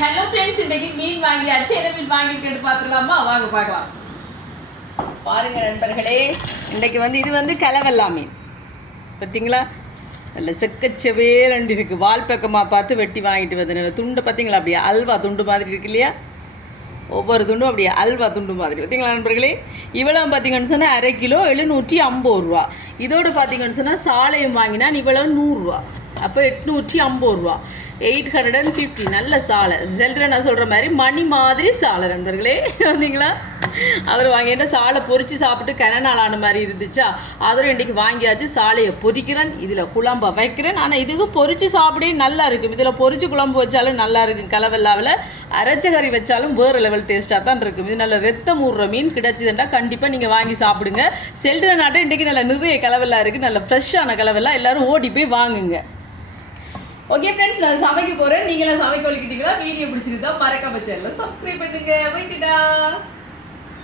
Hello friends, இன்னைக்கு மீன் வாங்கியாச்சு. என்ன மீன் வாங்கிட்டு பார்த்துக்கலாமா? வாங்க பார்க்கலாம். பாருங்க நண்பர்களே, இன்னைக்கு இது கலவல்லா மீன் பார்த்தீங்களா? நல்ல செக்கச்சவேலண்டு இருக்குது. வால் பக்கமாக பார்த்து வெட்டி வாங்கிட்டு வந்து துண்டை பார்த்தீங்களா? அப்படியே அல்வா துண்டு மாதிரி இருக்கு இல்லையா? ஒவ்வொரு துண்டும் அப்படியே அல்வா துண்டு மாதிரி பார்த்தீங்களா நண்பர்களே? இவ்வளோ பார்த்தீங்கன்னு சொன்னால் அரை கிலோ 750 ரூபா. இதோடு பார்த்தீங்கன்னு சொன்னால் சாலையும் வாங்கினா இவ்வளோ 100 ரூபா. அப்போ 850 ரூபா. 850. நல்ல சாலை செல்ற நான் சொல்கிற மாதிரி மணி மாதிரி சாலை நண்பர்களே. வந்தீங்களா? அவர் வாங்கிட்ட சாலை பொறிச்சு சாப்பிட்டு கன ஆன மாதிரி இருந்துச்சா, அதோட இன்றைக்கு வாங்கியாச்சு. சாலையை பொரிக்கிறேன், இதில் குழம்ப வைக்கிறேன். ஆனால் இதுக்கும் பொறிச்சு சாப்பிடே நல்லா இருக்கும். இதில் பொறிச்சு குழம்பு வச்சாலும் நல்லா இருக்கும். கலவல்லாவில் அரைச்ச கறி வச்சாலும் வேறு லெவல் டேஸ்ட்டாக தான் இருக்கும். இது நல்ல ரத்தம் ஊறுற மீன் கிடைச்சிதுண்டா கண்டிப்பாக நீங்கள் வாங்கி சாப்பிடுங்க. செல்ற நாட்டை இன்றைக்கி நல்ல நிறைய கலவல்லா இருக்குது. நல்ல ஃப்ரெஷ்ஷான கலவல்லா. எல்லோரும் ஓடி போய் வாங்குங்க. ஓகே ஃப்ரெண்ட்ஸ், நான் சமைக்க போகிறேன். நீங்களாம் சமைக்க வலிக்கிட்டீங்களா? வீடியோ பிடிச்சிருந்தா மறக்காம சேனலை சப்ஸ்கிரைப் பண்ணுங்க. வைக்கிட்டா.